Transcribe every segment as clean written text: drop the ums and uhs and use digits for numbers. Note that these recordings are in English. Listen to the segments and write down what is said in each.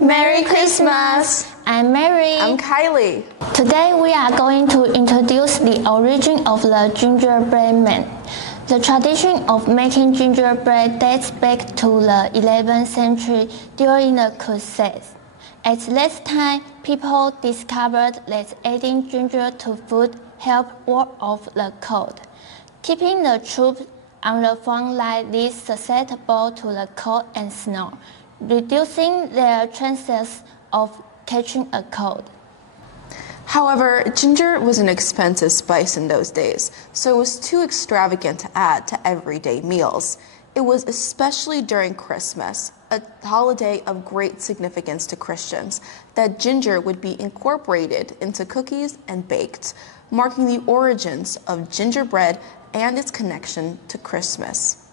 Merry Christmas! I'm Mary. I'm Kylie. Today we are going to introduce the origin of the gingerbread man. The tradition of making gingerbread dates back to the 11th century during the Crusades. At that time, people discovered that adding ginger to food helped ward off the cold, keeping the troops on the front line less susceptible to the cold and snow, reducing their chances of catching a cold. However, ginger was an expensive spice in those days, so it was too extravagant to add to everyday meals. It was especially during Christmas, a holiday of great significance to Christians, that ginger would be incorporated into cookies and baked, marking the origins of gingerbread and its connection to Christmas.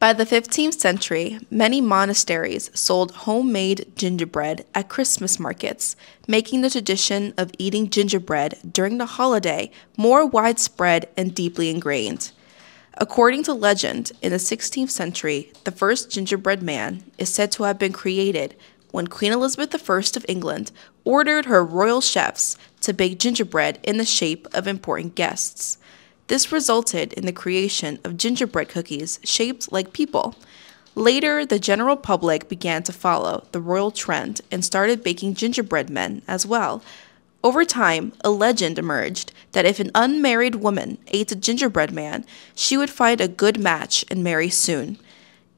By the 15th century, many monasteries sold homemade gingerbread at Christmas markets, making the tradition of eating gingerbread during the holiday more widespread and deeply ingrained. According to legend, in the 16th century, the first gingerbread man is said to have been created when Queen Elizabeth I of England ordered her royal chefs to bake gingerbread in the shape of important guests. This resulted in the creation of gingerbread cookies shaped like people. Later, the general public began to follow the royal trend and started baking gingerbread men as well. Over time, a legend emerged that if an unmarried woman ate a gingerbread man, she would find a good match and marry soon.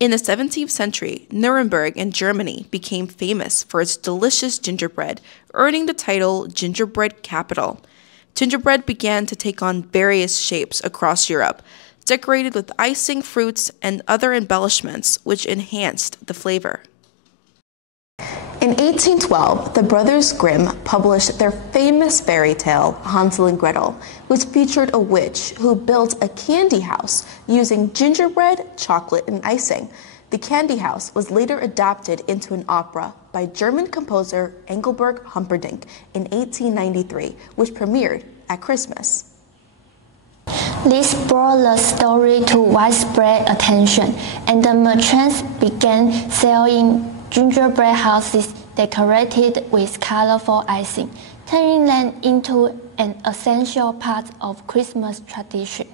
In the 17th century, Nuremberg in Germany became famous for its delicious gingerbread, earning the title Gingerbread Capital. Gingerbread began to take on various shapes across Europe, decorated with icing, fruits, and other embellishments which enhanced the flavor. In 1812, the Brothers Grimm published their famous fairy tale, Hansel and Gretel, which featured a witch who built a candy house using gingerbread, chocolate, and icing. The candy house was later adapted into an opera by German composer Engelbert Humperdinck in 1893, which premiered at Christmas. This brought the story to widespread attention, and the merchants began selling gingerbread houses decorated with colorful icing, turning them into an essential part of Christmas tradition.